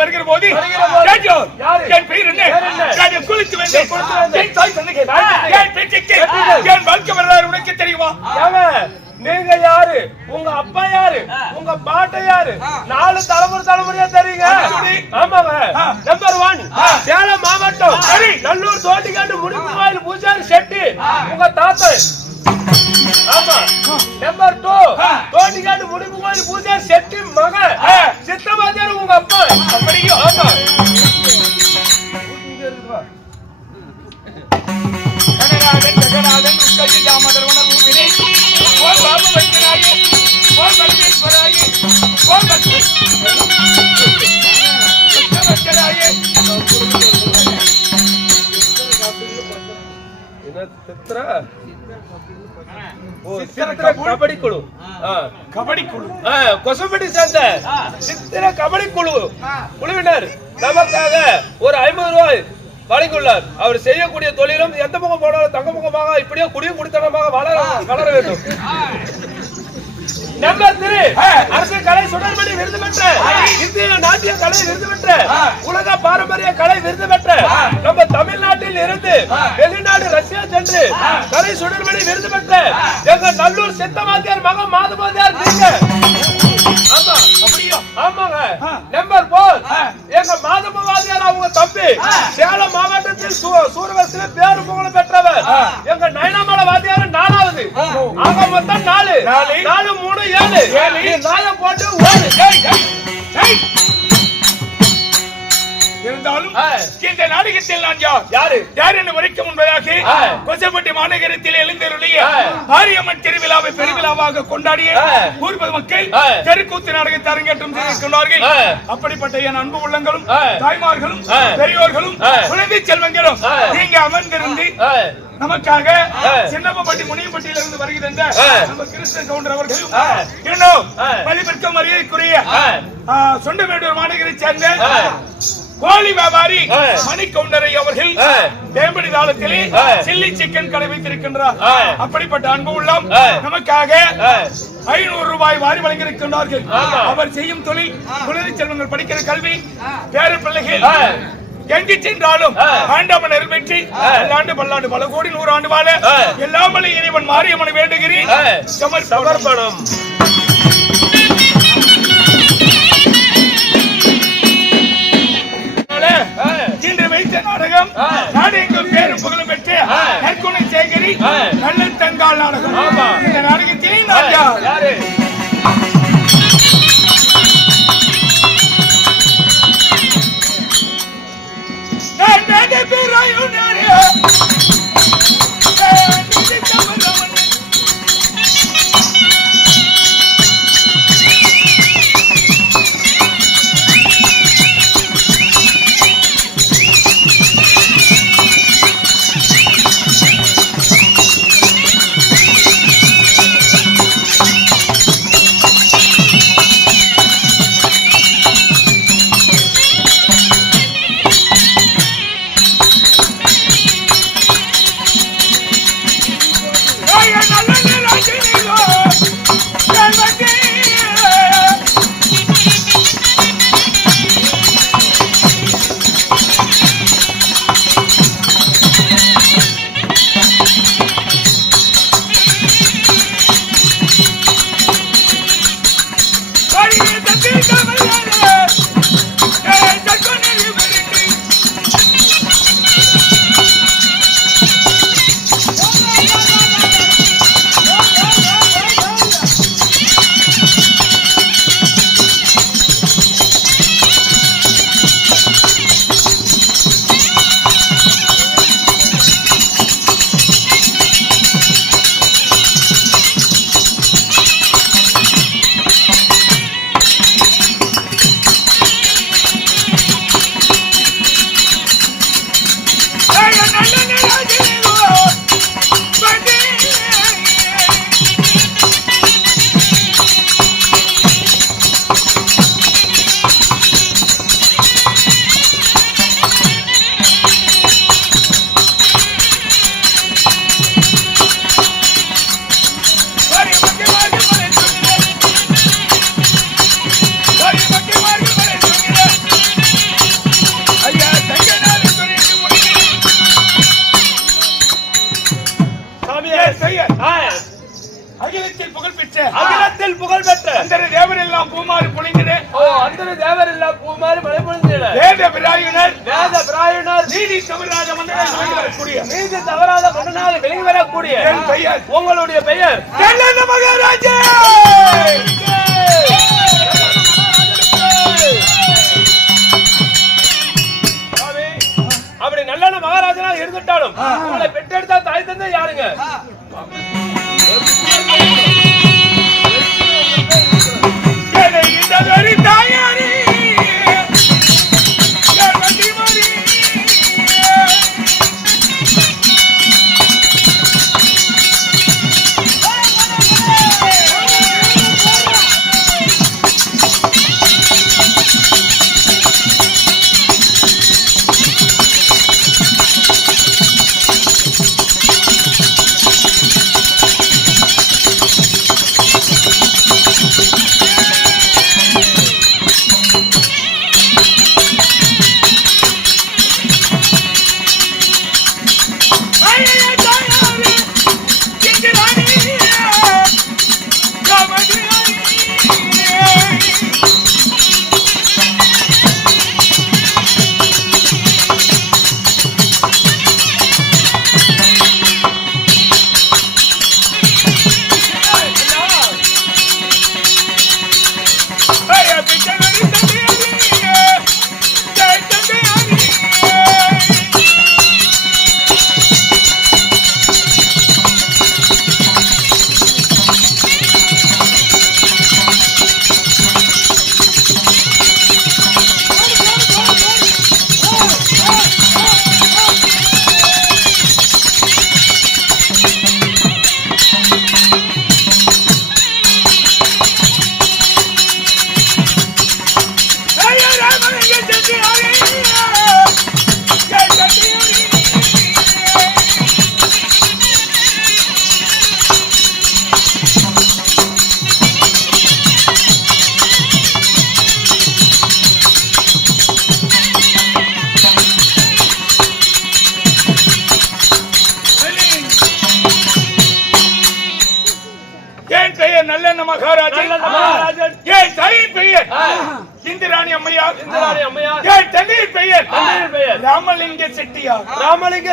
வருகிற போது என் பெயர் என்ன குளித்து என் வாழ்க்கை வரலாறு உனக்கு தெரியுமா? நீங்க யாரு, உங்க அப்பா யாரு, உங்க பாட்டை யாரு, 4 தலைமுறையா தெரியுங்க. ஆமாங்க. நம்பர் 1 சேலம் மாவட்டம் நல்லூர் தோட்டிக்காட்டு முடிப்பு கோயில் பூஜாரி செட்டி உங்க தாத்தா. ஆமா. நம்பர் 2 தோட்டிக்காட்டு முடிப்பு கோயில் பூஜாரி செட்டி மகன் சித்தமாதியார் உங்க அப்பா. அப்படியோ? ஆமா. கபடி குழு கொசம்பட்டி சேர்ந்த சித்திர கபடி குழு குழுவினர் நமக்காக ஒரு 50 ரூபாய் வழங்கியுள்ளார். அவர் செய்யக்கூடிய தொழிலும் எந்த முகம் போனாலும் தங்க முகமாக இப்படியே குடியும் குடித்தனமாக வளர வேண்டும். நம்பர் 3 அரசு கலை சுடர்மணி விருது பெற்ற இந்திய நாட்டிய கலை விருது பெற்ற உலக பாரம்பரிய கலை விருது பெற்ற நம்ம தமிழ்நாட்டில் இருந்து வெளிநாடு ரஷ்யா சென்று கலை சுடர்மணி விருது பெற்ற எங்க நல்லூர் சித்தமாதியார் மகன் மாதமாதியார் நீங்க. ஆமா. அப்படியோ? ஆமாங்க. நம்பர் 4 எங்க மாதமாதியார் அவங்க தம்பி சேலம் மாவட்டத்தில் சூரவசில பேரு புகழ் பெற்றவர் எங்க நயனமலை வாதியார் 4வது. ஆக மொத்தம் 4 4 3 7 நாய போட்டு இருந்தாலும் இந்த நாடகத்தில் நான் யார் என்று வரைக்கும் முன்பதாக கொசம்பட்டி மாநகரத்தில் எழுந்தருளிய மாரியம்மன் திருவிழாவை பெருவிழாவாக கொண்டாடிய ஊர் மக்கள் தெருக்கூத்து நாடகத்தை அரங்கேற்றம் செய்திருக்கிறார்கள். அப்படிப்பட்ட என் அன்பு உள்ளங்களும் தாய்மார்களும் பெரியோர்களும் குழந்தை செல்வங்களும் நீங்க அமர்ந்திருந்து நமக்காக சின்னப்பட்டி முனியப்பட்டியிலிருந்து வருகின்ற நம்ம கிருஷ்ண கவுண்டர் அவர்களும் இன்னும் மதிப்பிற்கும் மரியாதைக்குரிய சொண்டமேட்டூர் மாநகரை சேர்ந்த கோழி வியாபாரி மணிக்கவுண்டரை அவர்கள் தேம்படி தாளத்திலே சில்லி சிக்கன் கடை வைத்திருக்கின்றார். அப்படிப்பட்ட அன்பு உள்ளம் நமக்காக 500 ரூபாய் வாரி வழங்கியிருக்கின்றார்கள். அவர் செய்யும் தொழில் குழந்தை செல்வங்கள் படிக்கிற கல்வி பேர பிள்ளைகள் எங்கு சென்றாலும் ஆண்டவன் நிறைவேற்றி பல்லாண்டு பல்லாண்டு பல கோடி 100 ஆண்டு வாழ எல்லாம் வல்ல இறைவன் மாரியம்மனை வேண்டுகிறேன். சமர்ப்பணம். இன்று வைத்த நாடகம் நாடெங்கும் பேரும் புகழும் பெற்று நற்குணை சேகரி நல்ல தங்கால் நாடகம். இந்த நாடகத்திலே நான் யாரு? அகிலத்தில் புகழ் பெற்ற அந்த தேவர் எல்லாம் பூமாறு பொழிந்திட அந்த தேவர் எல்லாம் பூமாறு மழை பொழிந்திட வேத பிராயணர் நீதி தவறாத மன்னனாக விளங்கி வரக்கூடிய பெயர் உங்களுடைய பெயர் மகாராஜா. அப்படி நல்ல மகாராஜனா இருந்துட்டாலும் உங்களை பெற்றெடுத்தா தாய் தந்தை யாருங்க? நல்ல மகாராஜன் ஏன் தாயின் பெயர் இந்திராணி அம்மையார் ஏன் தந்தையின் பெயர் ராமலிங்க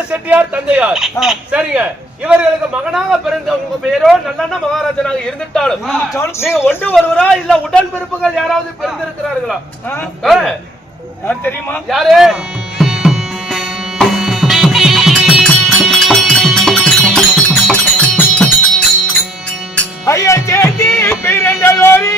செட்டியார் தந்தையார். சரிங்க, இவர்களுக்கு மகனாக பிறந்த உங்க பெயரோ நல்ல மகாராஜனாக இருந்துட்டாலும் நீங்க ஒன்று ஒருவரா இல்ல உடல் பிறப்புகள் யாராவது பிறந்திருக்கிறார்களா? யார் தெரியுமா? யாரு? ஐயா தேதி பிறந்ததோரி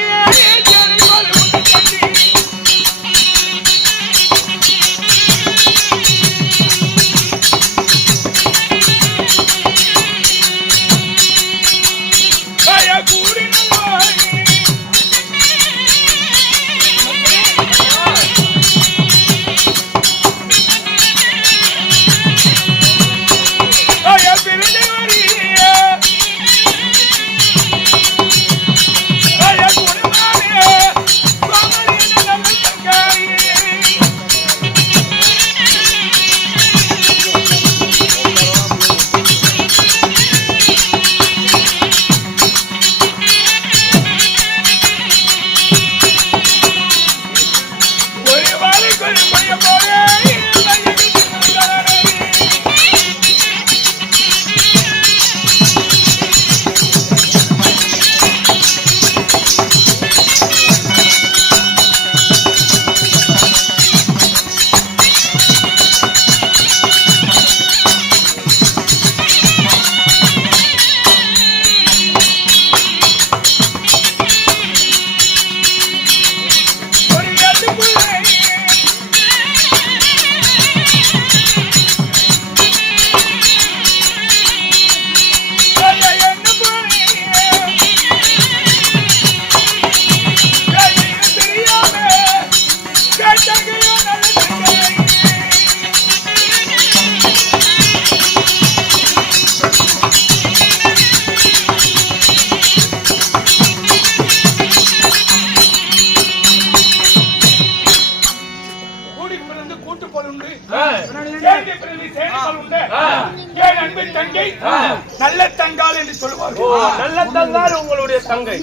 நல்ல தங்கால் என்று சொல்லுவார்கள். நல்ல தங்கால் உங்களுடைய தங்கை.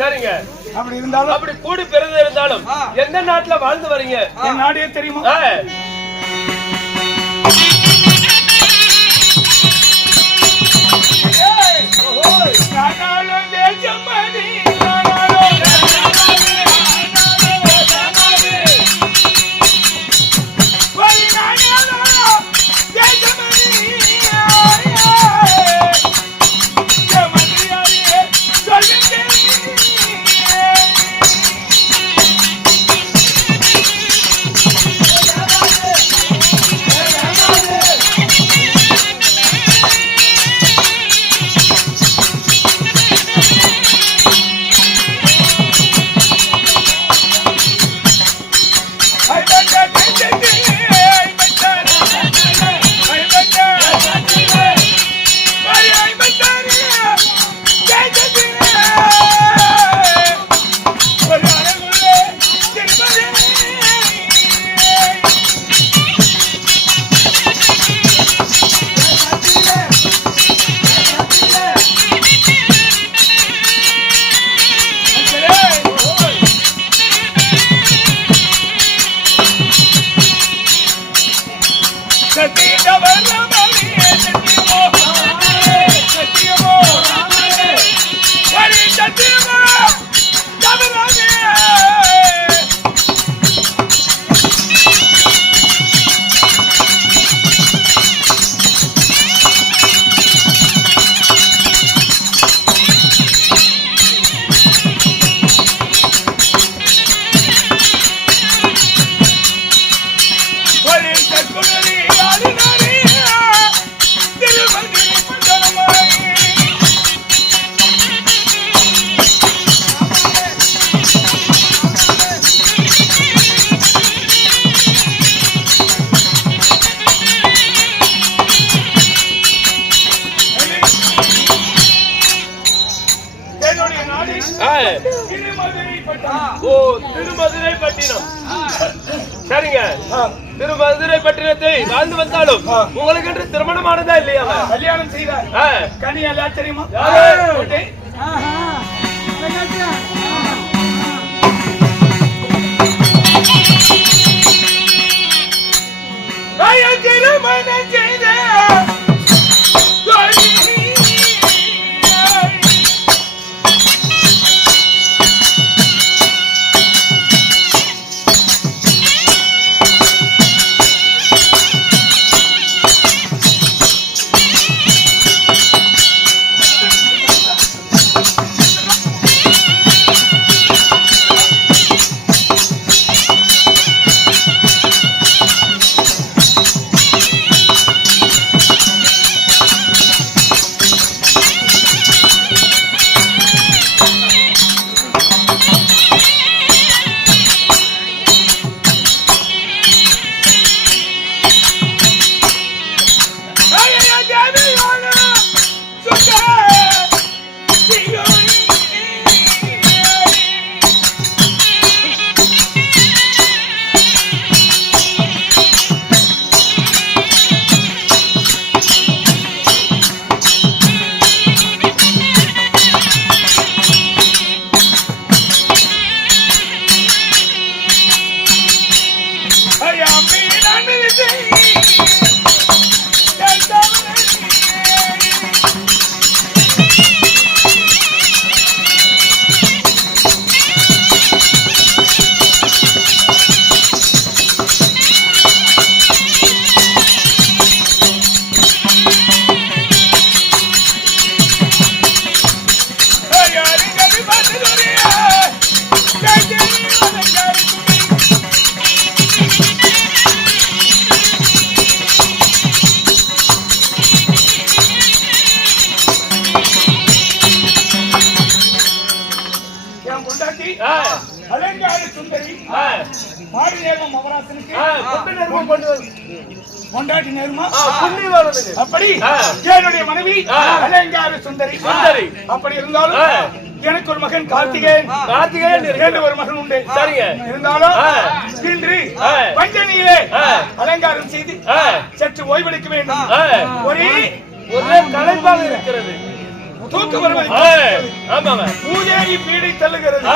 சரிங்க, அப்படி இருந்தாலும் அப்படி கூடி பிறந்து இருந்தாலும் எந்த நாட்டுல வாழ்ந்து வரீங்க? என் நாடே தெரியுமா? திருமதுரை பட்டினம். சரிங்க, திருமதுரை பட்டினத்தை வாழ்ந்து வந்தாலும் உங்களுக்கு என்று திருமணமானதா இல்லையா? கல்யாணம் செய்தார். கனி எல்லாம் தெரியுமா? திருமணம் செய்த அலங்கார சுந்தரி மாடி நேர்மம் மகராசனுக்கு கொண்டாட்டி நேர்மா அப்படி என்னுடைய மனைவி அலங்கார சுந்தரி அப்படி இருந்தாலும் எனக்கு ஒரு மகன் கார்த்திகேயன் இரண்டு ஒரு மகன் உண்டு. சரிங்க. இருந்தாலும் இன்று பஞ்சனியிலே அலங்காரம் செய்து சற்று ஓய்வெடுக்க வேண்டும். ஒரே களைப்பாக இருக்கிறது. தூக்கு வருவது. ஆமாங்க. பூஜை பீடை தள்ளுகிறது.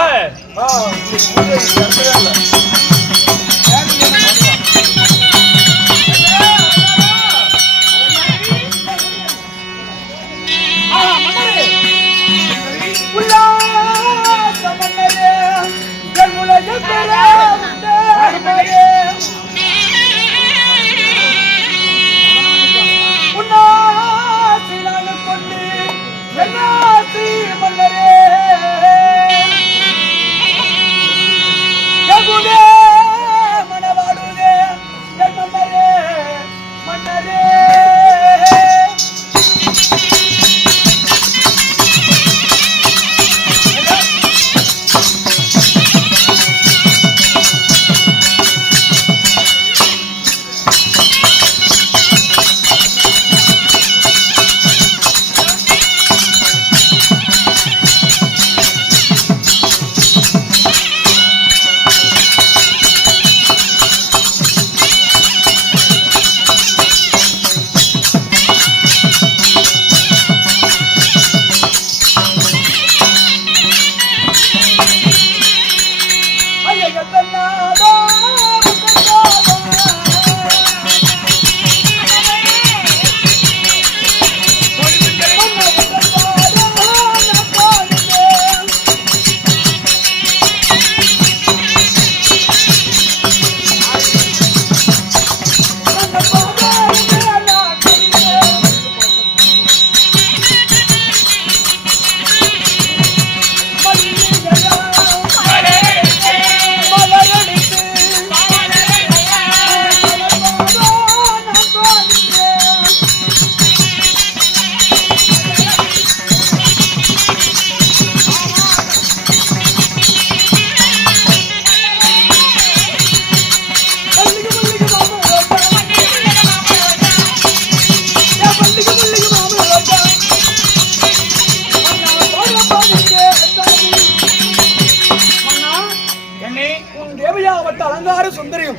அலங்கார சுந்தரியும்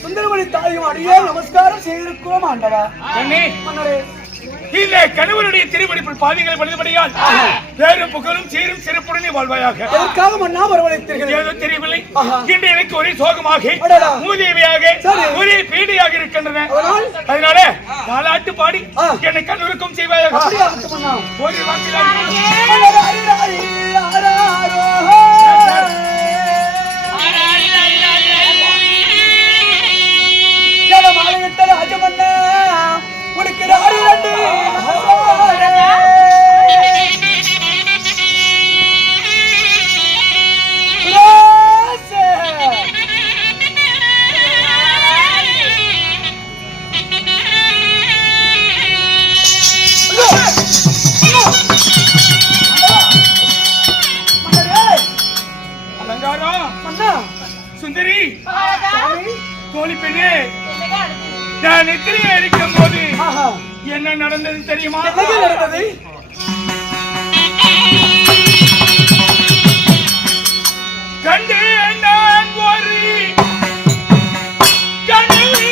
சுந்தரமணி தாயும் அடியே நமஸ்காரம் செய்திருக்கிறோம் ஆண்டவா. கண்ணே மன்னரே இந்த கணவனுடைய திருவடிப்பில் பாதிகளை பழுதுபடியால் பேரும் புகழும் சீரும் சிறப்புடனே வாழ்வாயாக. எதற்காக மன்னா வரவழைத்தீர்கள்? ஏதோ தெரியவில்லை. இன்று எனக்கு ஒரே சோகமாக அடடா. மூதேவியாக ஒரே பீடியாக இருக்கின்றன. அதனால தாலாட்டு பாடி என்னை கண்ணுறுக்கும் செய்வாயாக. அப்படியா மன்னா? ஒரு வாக்கிலாக ராஜமன்னா உனக்கு ராடி ரெண்டு சுந்தரி தோழி பெண்ணே, நான் எத்தனையா இருக்கும் போது என்ன நடந்தது தெரியுமா? நடந்தது கண்டு நான் ஒரு கனவு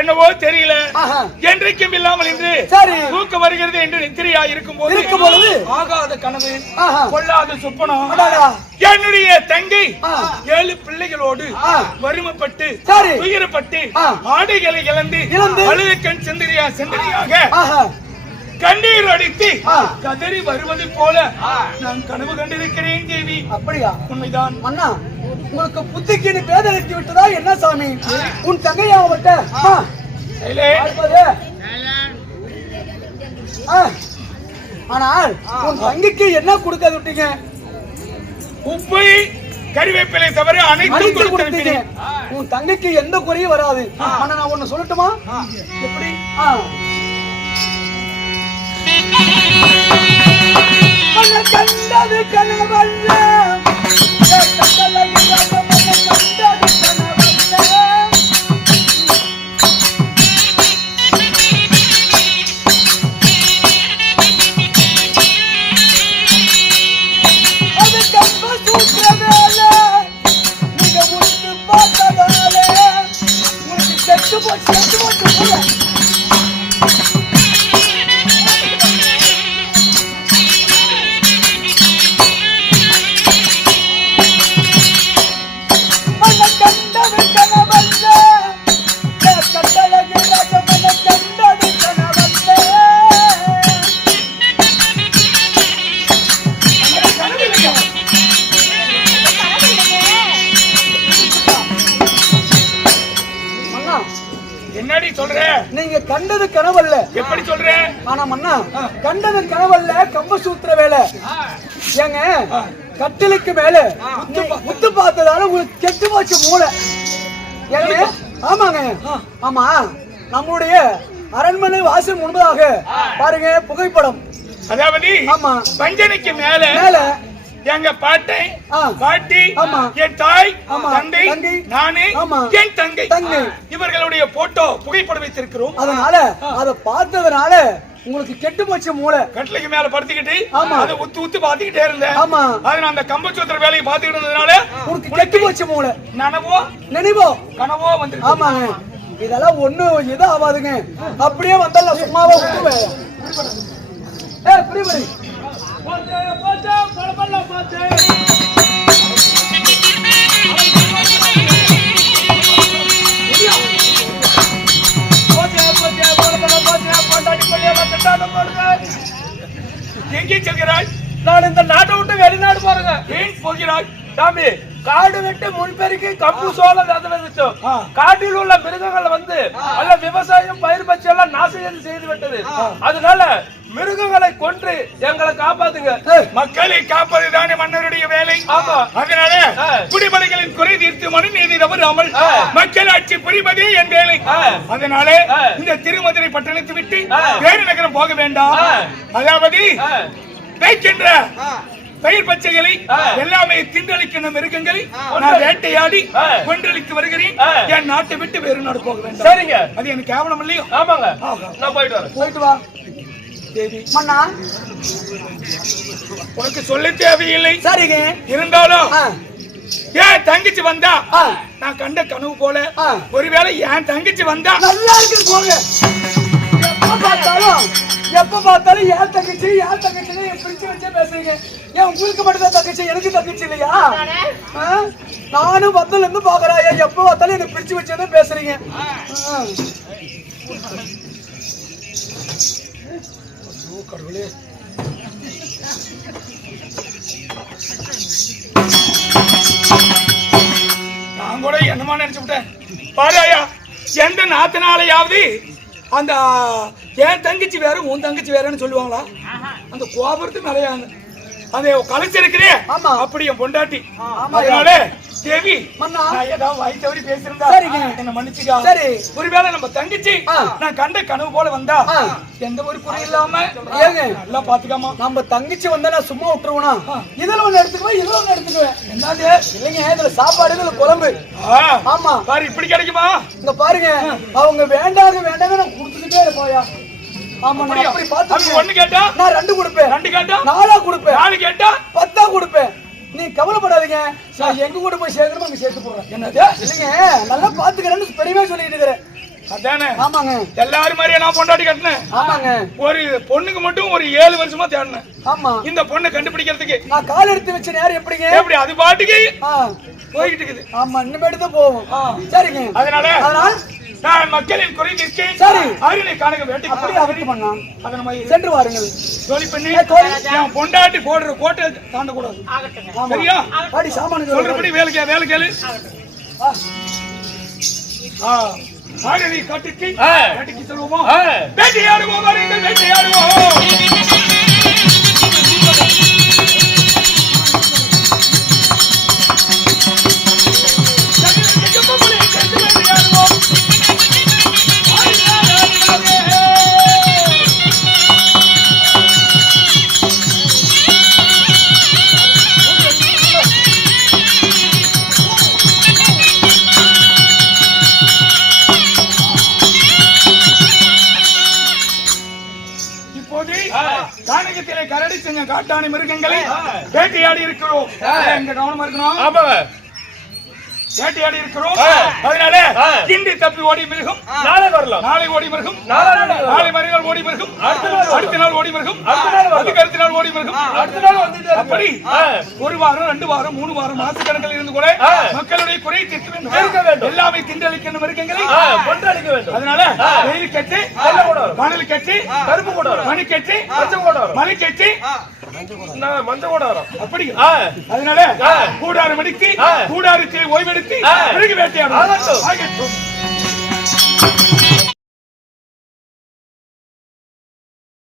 என்னவோ தெரியல, என்றைக்கும் இல்லாமல் இன்று தூக்கம் வருகிறது என்று நித்திரையா இருக்கும் போது ஆகாத கனவு, கொள்ளாத சொப்பனம். என்னுடைய தங்கை 7 பிள்ளைகளோடு வறுமைப்பட்டு துயரப்பட்டு ஆடைகளை இழந்து அழுதுக்கண் செந்தரியாக கண்ணீர் அடித்து கதறி வருவது போல நான் கனவு கண்டிருக்கிறேன் தேவி. அப்படியா? உண்மைதான் அண்ணா. உங்களுக்கு புத்திக்கு நீ பேதளித்து விட்டதா என்ன சாமி? உன் தங்கையாவட்ட ஆனால் உன் தங்கைக்கு என்ன கொடுக்க விட்டீங்க? உப்பை கறிவேப்பிலை தவிர அனைத்து கொடுத்தீங்க. உன் தங்கைக்கு எந்த குறையும் வராது. ஆனா நான் ஒண்ணு சொல்லட்டுமா? எப்படி? கண்டது கனவல்ல என்னடி சொல்ற? நீங்க கண்டது கனவல்ல. எப்படி சொல்ற? ஆனா மன்னா, கண்டது கனவல்ல, கம்பசூத்திர வேலை. ஏங்க கட்டிலுக்கு மேல முத்து பார்த்ததால உங்களுக்கு கெட்டு போச்சு மூளை. ஏங்க ஆமாங்க, ஆமா நம்முடைய அரண்மனை வாசல் முன்பதாக பாருங்க புகைப்படம். அதாவது ஆமா பஞ்சனைக்கு மேல மேல எங்க பாட்டை பாட்டி, என் தாய், தந்தை, நானே, என் தங்கை இவர்களுடைய போட்டோ புகைப்படம் வைத்திருக்கிறோம். அதனால அதை பார்த்ததுனால உங்களுக்கு கெட்டு போச்சு மூளை. கட்டிலுக்கு மேல படுத்துக்கிட்டு அதை உத்து உத்து பாத்துக்கிட்டே இருந்தேன். அது அந்த கம்பசூத்திர வேலையை பாத்துக்கிட்டு இருந்ததுனால உங்களுக்கு கெட்டு போச்சு மூளை. நினைவோ கனவோ வந்து. ஆமாங்க, இதெல்லாம் ஒண்ணும் இது ஆகாதுங்க. அப்படியே வந்தால் நான் சும்மாவே விட்டுவேன். புரியுது எங்கே செல்கிறாய்? நான் இந்த நாட்டை விட்டு வெளிநாடு போறேங்க. ஏன் போகிறாய்? சாமி, காடு வெட்டி முன்பெருக்கி கம்பு சோளம் விதைச்சோம். காட்டில் உள்ள மிருகங்கள் வந்து அல்ல விவசாயம் பயிர் பச்சி எல்லாம் நாசம் செய்து விட்டது. அதனால மிருகங்களை கொன்று எங்களை காப்பாத்துங்க. மக்களை காப்பதுதானே மன்னருடைய வேலை. ஆமா, அதனால குடிமக்களின் குறை தீர்த்து மனு நீதி தவறாமல் மக்கள் ஆட்சி புரிவதே என் வேலை. அதனால இந்த திருமதுரை பட்டணத்தை விட்டு வேறு நகரம் போக வேண்டாம். அதாவது வைக்கின்ற பயிர் பச்சைகளை எல்லாமே தின்றளிக்கின்ற மிருகங்களை நான் வேட்டையாடி கொன்றளித்து வருகிறேன். என் நாட்டை விட்டு வேறு நாடு போக வேண்டாம். சரிங்க, அது எனக்கு கேவலம் இல்லையோ? ஆமாங்க, நான் போயிட்டு வரேன். போயிட்டு வா மன்னா. உனக்கு சொல்ல தேவையில்லை. சரிங்க, இருந்தாலும் ஏன் தங்கச்சி வந்தா நான் கண்ட கனவு போல ஒருவேளை என் தங்கச்சி வந்தா நல்லா இருக்கு. போங்க, எப்ப பார்த்தாலும் ஏன் தங்கச்சி பிரிச்சு வச்சே பேசுறீங்க. ஏன் உங்களுக்கு மட்டும் தங்கச்சி, எனக்கு தங்கச்சி இல்லையா? நானும் வந்தல இருந்து பாக்குறேன். எப்ப பார்த்தாலும் எனக்கு பிரிச்சு வச்சே பேசுறீங்க. கடவுளே, நான் கூட என்னமா நினைச்சு விட்டேன். பாரு எந்த நாத்தினாலையாவது அந்த என் தங்கச்சி வேற உன் தங்கச்சி வேறன்னு சொல்லுவாங்களா? அந்த கோபுரத்துக்கு நிறைய அதை கலைச்சிருக்கிறே. அப்படி என் பொண்டாட்டி. அதனால தேவி, நான் ஏதாவது வாய் தவறி பேசியிருந்தா என்ன மன்னிச்சுக்கா. சரி, ஒருவேளை நம்ம தங்கச்சி நான் கண்ட கனவு போல வந்தா எந்த ஒரு குறை இல்லாம நல்லா பாத்துக்காமா. நம்ம தங்கச்சி வந்தா நான் சும்மா விட்டுருவோனா? இதுல ஒண்ணு எடுத்துக்குவேன், இதுல ஒண்ணு எடுத்துக்குவேன். என்னது இல்லைங்க, இதுல சாப்பாடு, இதுல குழம்பு. ஆமா பாரு, இப்படி கிடைக்குமா? இங்க பாருங்க, அவங்க வேண்டாங்க நான் கொடுத்துக்கிட்டே இருப்போயா. ஆமா, நான் அப்படி பாத்து ஒண்ணு கேட்டா நான் 2 கொடுப்பேன், 2 கேட்டா 4 கொடுப்பேன், 4 கேட்டா 10 கொடுப்பேன். நீ கவலைப்படாதீங்க, நான் எங்க கூட போய் சேர்க்கணுமோ அங்க சேர்த்து போறேன். என்னது இல்லைங்க, நல்லா பாத்துக்கிறேன்னு பெரியவே சொல்லிட்டு இருக்கிறேன். அதானே? ஆமாங்க, எல்லாரும் மாதிரியே நான் பொண்டாட்டி கட்டினேன். ஆமாங்க, ஒரு பொண்ணுக்கு மட்டும் ஒரு 7 வருஷமா தேடினேன். ஆமா, இந்த பொண்ணை கண்டுபிடிக்கிறதுக்கு நான் கால் எடுத்து வச்ச நேரம் எப்படிங்க? எப்படி அது பாட்டுக்கு போய்கிட்டு இருக்குது. ஆமா, இன்னுமேட்டு தான் போவோம். சரிங்க, அதனால நான் மக்களின் குறை தீர்க்க சரி அருளை காணக வேண்டிக் அப்படி அவருக்கு பண்ணா அத நம்ம சென்று வாருங்கள். ஜோலி பண்ணி என் பொண்டாட்டி போடுற கோட்டை தாண்ட கூடாது. சரியா? பாடி சாமானுங்க சொல்றபடி வேலை கேளு. ஆகவே காட்டுக்கு சொல்லுவோம். வேட்டையாடுவோம், வாருங்கள் வேட்டையாடுவோம். கானகத்திலே கரடி செஞ்ச காட்டாணி மிருகங்களை வேட்டையாடி இருக்கிறோம். எங்க கவனமா இருக்கணும். வேட்டையாடி இருக்கிறோம். அதனால இன்று தப்பி ஓடி மிருகம் நாளை வரலாம், நாளை ஓடி மிருகம் நாளை மறுநாள் ஓடி மிருகம் அடுத்த நாள் ஓடி மிருகம் அதுக்கு அடுத்த நாள் ஓடி மிருகம் அடுத்த நாள் வந்துட்டு அப்படி 1 வாரம் 2 வாரம் 3 வாரம் மாசக்கணக்கில் இருந்து கூட மக்களுடைய குறை தீர்க்க வேண்டும். எல்லாமே தின்றளிக்கின்ற மிருகங்களை கொன்றளிக்க வேண்டும். அதனால வெயில் கட்டி மணல் கட்டி கருப்பு கூட மணி கட்டி மலை கட்டி மஞ்சள் கூட வரும். அப்படி அதனால கூடாரம் அடித்து கூடாரத்தில் ஓய்வெடுத்து வேட்டையாடும்.